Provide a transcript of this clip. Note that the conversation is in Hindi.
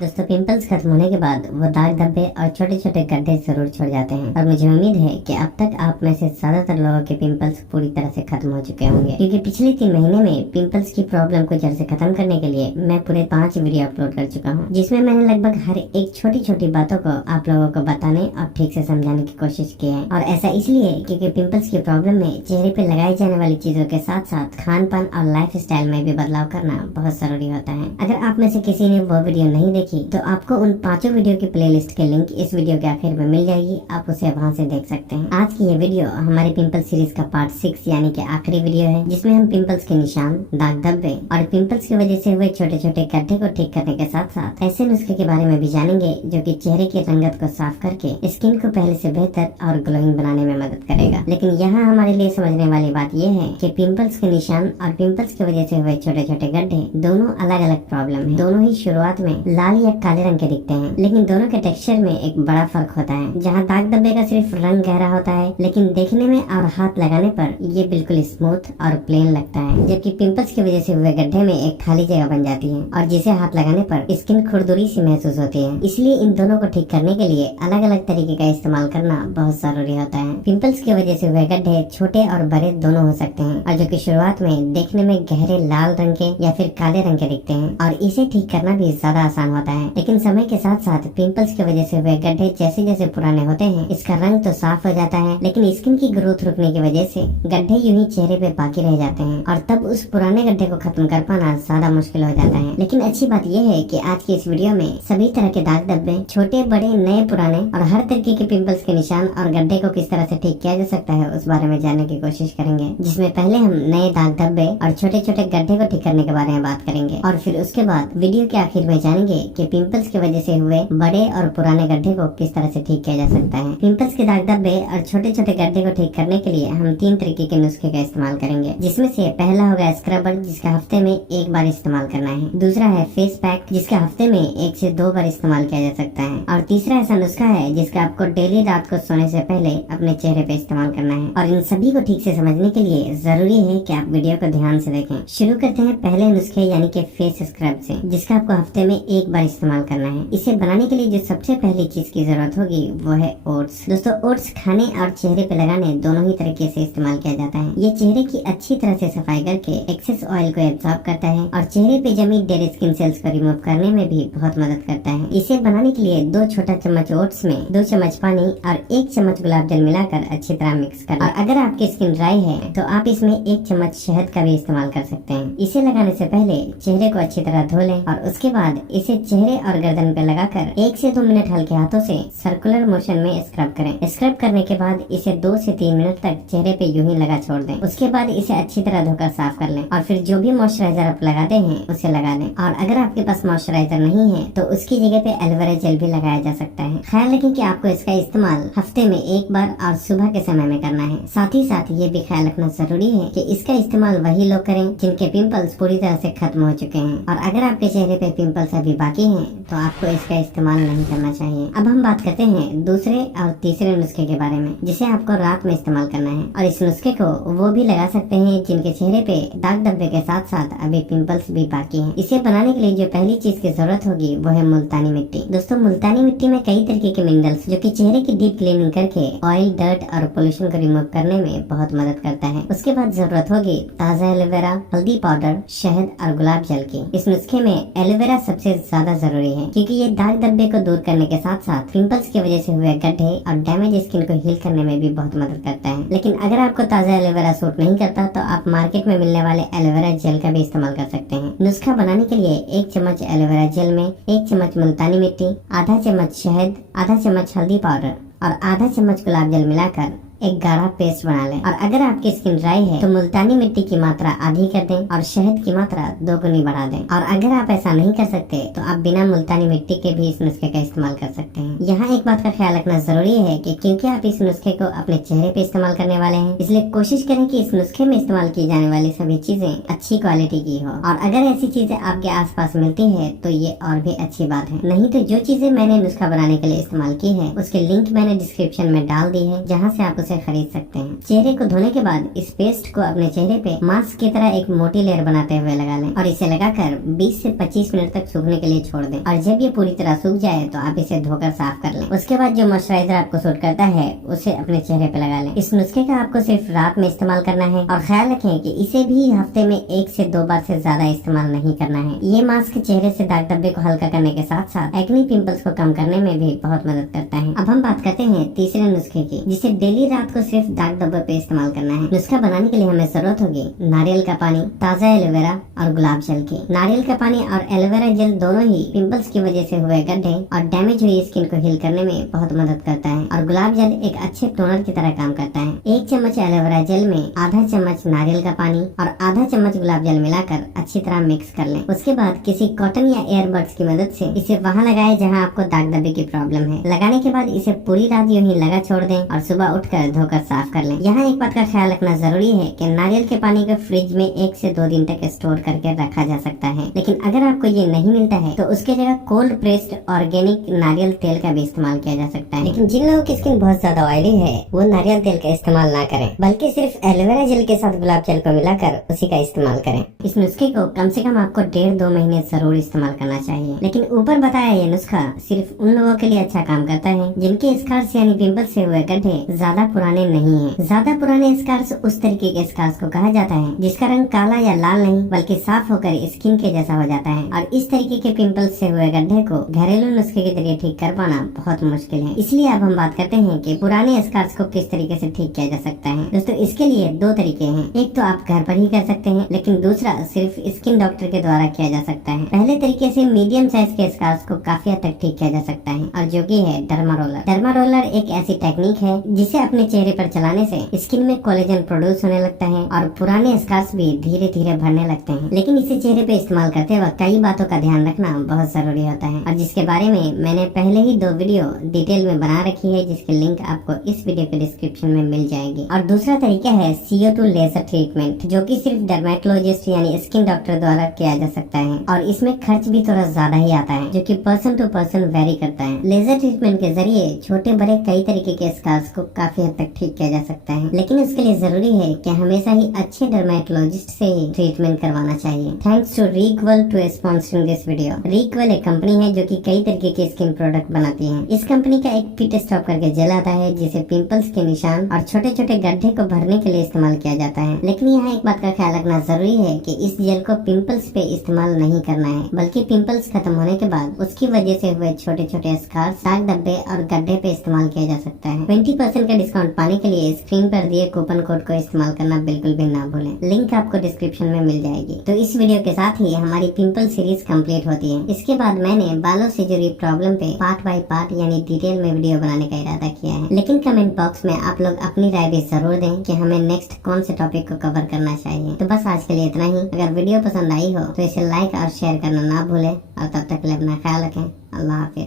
दोस्तों पिंपल्स खत्म होने के बाद वो दाग धब्बे और छोटे छोटे गड्ढे जरूर छोड़ जाते हैं और मुझे उम्मीद है कि अब तक आप में से ज्यादातर लोगों के पिंपल्स पूरी तरह से खत्म हो चुके होंगे, क्योंकि पिछले 3 महीने में पिंपल्स की प्रॉब्लम को जड़ से खत्म करने के लिए मैं पूरे 5 वीडियो अपलोड कर चुका हूँ, जिसमें मैंने लगभग हर एक छोटी छोटी बातों को आप लोगों को बताने और ठीक से समझाने की कोशिश की है। और ऐसा इसलिए क्योंकि पिंपल्स की प्रॉब्लम में चेहरे पे लगाई जाने वाली चीजों के साथ साथ खान पान और लाइफ स्टाइल में भी बदलाव करना बहुत जरूरी होता है। अगर आप में से किसी ने वो वीडियो नहीं देखी तो आपको उन 5 वीडियो की प्लेलिस्ट के लिंक इस वीडियो के आखिर में मिल जाएगी, आप उसे वहां से देख सकते हैं। आज की ये वीडियो हमारे पिंपल सीरीज का पार्ट 6 यानी कि आखिरी वीडियो है, जिसमें हम पिंपल्स के निशान, दाग धब्बे और पिंपल्स की वजह से हुए छोटे छोटे गड्ढे को ठीक करने के साथ साथ ऐसे नुस्खे के बारे में भी जानेंगे जो कि चेहरे की रंगत को साफ करके स्किन को पहले से बेहतर और ग्लोइंग बनाने में मदद करेगा। लेकिन यहाँ हमारे लिए समझने वाली बात यह है कि पिंपल्स के निशान और पिंपल्स की वजह से हुए छोटे छोटे गड्ढे दोनों अलग अलग प्रॉब्लम है। दोनों ही शुरुआत में लाल या काले रंग के दिखते हैं, लेकिन दोनों के टेक्सचर में एक बड़ा फर्क होता है। जहाँ दाग धब्बे का सिर्फ रंग गहरा होता है, लेकिन देखने में और हाथ लगाने पर ये बिल्कुल स्मूथ और प्लेन लगता है, जबकि पिंपल्स की वजह से हुए गड्ढे में एक खाली जगह बन जाती है और जिसे हाथ लगाने पर स्किन खुरदुरी सी महसूस होती है। इसलिए इन दोनों को ठीक करने के लिए अलग अलग तरीके का इस्तेमाल करना बहुत जरूरी होता है। पिंपल्स की वजह से हुए गड्ढे छोटे और बड़े दोनों हो सकते हैं, और जो कि शुरुआत में देखने में गहरे लाल रंग के या फिर काले रंग के दिखते हैं, और इसे ठीक करना भी ज्यादा आसान होता है। लेकिन समय के साथ साथ पिंपल्स की वजह से हुए गड्ढे जैसे जैसे पुराने होते हैं, इसका रंग तो साफ हो जाता है, लेकिन स्किन की ग्रोथ रुकने की वजह से गड्ढे यूं ही चेहरे पे बाकी रह जाते हैं, और तब उस पुराने गड्ढे को खत्म कर पाना ज्यादा मुश्किल हो जाता है। लेकिन अच्छी बात यह है कि आज की इस वीडियो में सभी तरह के दाग धब्बे, छोटे बड़े नए पुराने और हर तरीके के पिंपल्स के निशान और गड्ढे को किस तरह से ठीक किया जा सकता है उस बारे में जानने की कोशिश करेंगे, जिसमें पहले हम नए दाग धब्बे और छोटे छोटे गड्ढे को ठीक करने के बारे में बात करेंगे, और फिर उसके बाद वीडियो के आखिर में जानेंगे कि पिंपल्स की वजह से हुए बड़े और पुराने गड्ढे को किस तरह से ठीक किया जा सकता है। पिंपल्स के दाग धब्बे और छोटे छोटे गड्ढे को ठीक करने के लिए हम 3 तरीके के नुस्खे का इस्तेमाल करेंगे, जिसमें से पहला होगा स्क्रबर, जिसका हफ्ते में 1 बार इस्तेमाल करना है। दूसरा है फेस पैक, जिसका हफ्ते में 1 से 2 बार इस्तेमाल किया जा सकता है। और तीसरा ऐसा नुस्खा है जिसका आपको डेली रात को सोने से पहले अपने चेहरे पे इस्तेमाल करना है। और इन सभी को ठीक से समझने के लिए जरूरी है कि आप वीडियो को ध्यान से देखें। शुरू करते हैं पहले नुस्खे यानी कि फेस स्क्रब से, जिसका आपको हफ्ते में 1 बार इस्तेमाल करना है। इसे बनाने के लिए जो सबसे पहली चीज की जरूरत होगी वो है ओट्स। दोस्तों ओट्स खाने और चेहरे पे लगाने दोनों ही तरीके से इस्तेमाल किया जाता है। ये चेहरे की अच्छी तरह से सफाई करके एक्सेस ऑयल को एब्जॉर्ब करता है और चेहरे पे जमी डेड स्किन सेल्स को रिमूव करने में भी बहुत मदद करता है। इसे बनाने के लिए 2 छोटा चम्मच ओट्स में 2 चम्मच पानी और 1 चम्मच गुलाब जल मिलाकर अच्छी तरह मिक्स करना। और अगर आपकी स्किन ड्राई है तो आप इसमें 1 चम्मच शहद का भी इस्तेमाल कर सकते हैं। इसे लगाने से पहले चेहरे को अच्छी तरह धो लें और उसके बाद इसे चेहरे और गर्दन पे लगाकर 1 से 2 मिनट हल्के हाथों से सर्कुलर मोशन में स्क्रब करें। स्क्रब करने के बाद इसे 2 से 3 मिनट तक चेहरे पे यूं ही लगा छोड़ दें। उसके बाद इसे अच्छी तरह धोकर साफ कर लें और फिर जो भी मॉइस्चराइजर आप लगाते हैं उसे लगा लें। और अगर आपके पास मॉइस्चराइजर नहीं है तो उसकी जगह पे एलोवेरा जेल भी लगाया जा सकता है। ख्याल रखें कि आपको इसका इस्तेमाल हफ्ते में 1 बार और सुबह के समय में करना है। साथ ही साथ ये भी ख्याल रखना जरूरी है कि इसका इस्तेमाल वही लोग करें जिनके पिंपल्स पूरी तरह से खत्म हो चुके हैं, और अगर आपके चेहरे पे पिंपल्स अभी बाकी हैं तो आपको इसका इस्तेमाल नहीं करना चाहिए। अब हम बात करते हैं दूसरे और तीसरे नुस्खे के बारे में, जिसे आपको रात में इस्तेमाल करना है। और इस नुस्खे को वो भी लगा सकते हैं जिनके चेहरे पे दाग धब्बे के साथ साथ अभी पिंपल्स भी बाकी हैं। इसे बनाने के लिए जो पहली चीज की जरूरत होगी वो है मुल्तानी मिट्टी। दोस्तों मुल्तानी मिट्टी में कई तरीके के मिनरल्स जो कि चेहरे की डीप क्लीनिंग करके ऑयल, डर्ट और पोल्यूशन को रिमूव करने में बहुत मदद करता है। उसके बाद जरूरत होगी ताजा एलोवेरा, हल्दी पाउडर, शहद और गुलाब जल की। इस नुस्खे में एलोवेरा सबसे ज्यादा जरूरी है, क्योंकि ये दाग धब्बे को दूर करने के साथ साथ पिंपल्स की वजह से हुए गड्ढे और डैमेज स्किन को हील करने में भी बहुत मदद करता है। लेकिन अगर आपको ताजा एलोवेरा सूट नहीं करता तो आप मार्केट में मिलने वाले एलोवेरा जेल का भी इस्तेमाल कर सकते हैं। नुस्खा बनाने के लिए 1 चम्मच एलोवेरा जेल में 1 चम्मच मुल्तानी मिट्टी, आधा चम्मच शहद, आधा चम्मच हल्दी पाउडर और आधा चम्मच गुलाब जल मिलाकर एक गाढ़ा पेस्ट बना लें। और अगर आपकी स्किन ड्राई है तो मुल्तानी मिट्टी की मात्रा आधी कर दें और शहद की मात्रा 2 गुनी बढ़ा दें। और अगर आप ऐसा नहीं कर सकते तो आप बिना मुल्तानी मिट्टी के भी इस नुस्खे का इस्तेमाल कर सकते हैं। यहाँ एक बात का ख्याल रखना जरूरी है कि क्योंकि आप इस नुस्खे को अपने चेहरे पे इस्तेमाल करने वाले हैं, इसलिए कोशिश करें कि इस नुस्खे में इस्तेमाल की जाने वाली सभी चीजें अच्छी क्वालिटी की हो। और अगर ऐसी चीजें आपके आसपास मिलती है तो ये और भी अच्छी बात है। नहीं तो जो चीजें मैंने नुस्खा बनाने के लिए इस्तेमाल की है उसके लिंक मैंने डिस्क्रिप्शन में डाल दी है, जहाँ से आप उसे से खरीद सकते हैं। चेहरे को धोने के बाद इस पेस्ट को अपने चेहरे पे मास्क की तरह एक मोटी लेयर बनाते हुए लगा लें और इसे लगाकर 20 से 25 मिनट तक सूखने के लिए छोड़ दें। और जब ये पूरी तरह सूख जाए तो आप इसे धोकर साफ कर लें। उसके बाद जो मॉइस्चराइजर आपको सूट करता है उसे अपने चेहरे पे लगा लें। इस नुस्खे का आपको सिर्फ रात में इस्तेमाल करना है और ख्याल रखें कि इसे भी हफ्ते में 1 से 2 बार से ज्यादा इस्तेमाल नहीं करना है। ये मास्क चेहरे से दाग धब्बे को हल्का करने के साथ साथ एक्ने पिंपल्स को कम करने में भी बहुत मदद करता है। अब हम बात करते हैं तीसरे नुस्खे की, जिसे डेली रात को सिर्फ दाग धब्बे पे इस्तेमाल करना है। नुस्खा बनाने के लिए हमें जरूरत होगी नारियल का पानी, ताज़ा एलोवेरा और गुलाब जल की। नारियल का पानी और एलोवेरा जेल दोनों ही पिंपल्स की वजह से हुए गड्ढे और डैमेज हुई स्किन को हील करने में बहुत मदद करता है और गुलाब जल एक अच्छे टोनर की तरह काम करता है। 1 चम्मच एलोवेरा जेल में आधा चम्मच नारियल का पानी और आधा चम्मच गुलाब जल मिलाकर अच्छी तरह मिक्स कर लें। उसके बाद किसी कॉटन या एयरबड्स की मदद से इसे वहाँ लगाएं जहाँ आपको दाग धब्बे की प्रॉब्लम है। लगाने के बाद इसे पूरी रात यूं ही लगा छोड़ दें और सुबह उठकर धोकर साफ कर लें। यहाँ एक बात का ख्याल रखना जरूरी है कि नारियल के पानी को फ्रिज में 1 से 2 दिन तक स्टोर करके रखा जा सकता है, लेकिन अगर आपको ये नहीं मिलता है तो उसके जगह कोल्ड प्रेस्ड ऑर्गेनिक नारियल तेल का भी इस्तेमाल किया जा सकता है। लेकिन जिन लोगों की स्किन बहुत ज्यादा ऑयली है वो नारियल तेल का इस्तेमाल ना करें, बल्कि सिर्फ एलोवेरा जेल के साथ गुलाब जल को मिलाकर उसी का इस्तेमाल करें। इस नुस्खे को कम से कम आपको 1.5-2 महीने जरूर इस्तेमाल करना चाहिए। लेकिन ऊपर बताया ये नुस्खा सिर्फ उन लोगों के लिए अच्छा काम करता है जिनके स्कार्स यानी पिंपल्स से हुए गड्ढे ज्यादा पुराने नहीं हैं। ज्यादा पुराने स्कार्स उस तरीके के स्कार्स को कहा जाता है जिसका रंग काला या लाल नहीं बल्कि साफ होकर स्किन के जैसा हो जाता है, और इस तरीके के पिंपल्स से हुए गड्ढे को घरेलू नुस्खे के जरिए ठीक कर पाना बहुत मुश्किल है। इसलिए अब हम बात करते हैं कि पुराने स्कार्स को किस तरीके से ठीक किया जा सकता है। दोस्तों, इसके लिए 2 तरीके हैं। एक तो आप घर पर ही कर सकते हैं, लेकिन दूसरा सिर्फ स्किन डॉक्टर के द्वारा किया जा सकता है। पहले तरीके से मीडियम साइज के स्कार्स को काफी हद तक ठीक किया जा सकता है और जो कि है डर्मा रोलर। डर्मा रोलर एक ऐसी टेक्निक है जिसे अपने चेहरे पर चलाने से स्किन में कोलेजन प्रोड्यूस होने लगता है और पुराने स्कार्स भी धीरे धीरे भरने लगते हैं। लेकिन इसे चेहरे पे इस्तेमाल करते वक्त कई बातों का ध्यान रखना बहुत जरूरी होता है और जिसके बारे में मैंने पहले ही 2 वीडियो डिटेल में बना रखी है, जिसकी लिंक आपको इस वीडियो के डिस्क्रिप्शन में मिल जाएगी। और दूसरा तरीका है CO2 लेजर ट्रीटमेंट, जो कि सिर्फ डर्मेटोलॉजिस्ट यानी स्किन डॉक्टर द्वारा किया जा सकता है और इसमें खर्च भी थोड़ा ज्यादा ही आता है, जो कि पर्सन टू पर्सन वेरी करता है। लेजर ट्रीटमेंट के जरिए छोटे बड़े कई तरीके के स्कार्स को काफी हद तक ठीक किया जा सकता है, लेकिन उसके लिए जरूरी है कि हमेशा ही अच्छे डर्मेटोलॉजिस्ट से ही ट्रीटमेंट करवाना चाहिए। Thanks to Requel to sponsoring this video. Requel एक कंपनी है जो कि कई तरीके के स्किन प्रोडक्ट बनाती है। इस कंपनी का एक पिट स्टॉप करके जेल आता है जिसे पिंपल्स के निशान और छोटे छोटे गड्ढे को भरने के लिए इस्तेमाल किया जाता है। लेकिन यहाँ एक बात का ख्याल रखना जरूरी है कि इस जेल को पिंपल्स पे इस्तेमाल नहीं करना है, बल्कि पिंपल्स खत्म होने के बाद उसकी वजह से हुए छोटे छोटे स्कार्स, दाग धब्बे और गड्ढे पे इस्तेमाल किया जा सकता है। 20% का डिस्काउंट पाने के लिए स्क्रीन पर दिए कूपन कोड को इस्तेमाल करना बिल्कुल भी ना भूलें। लिंक आपको डिस्क्रिप्शन में मिल जाएगी। तो इस वीडियो के साथ ही हमारी पिंपल सीरीज कंप्लीट होती है। इसके बाद मैंने बालों से जुड़ी प्रॉब्लम पे पार्ट बाय पार्ट यानी डिटेल में वीडियो बनाने का इरादा किया है। लेकिन कमेंट बॉक्स में आप लोग अपनी राय भी जरूर दें कि हमें नेक्स्ट कौन से टॉपिक को कवर करना चाहिए। तो बस आज के लिए इतना ही। अगर वीडियो पसंद आई हो तो इसे लाइक और शेयर करना ना भूलें और तब तक के लिए अपना ख्याल रखें। अल्लाह हाफिज।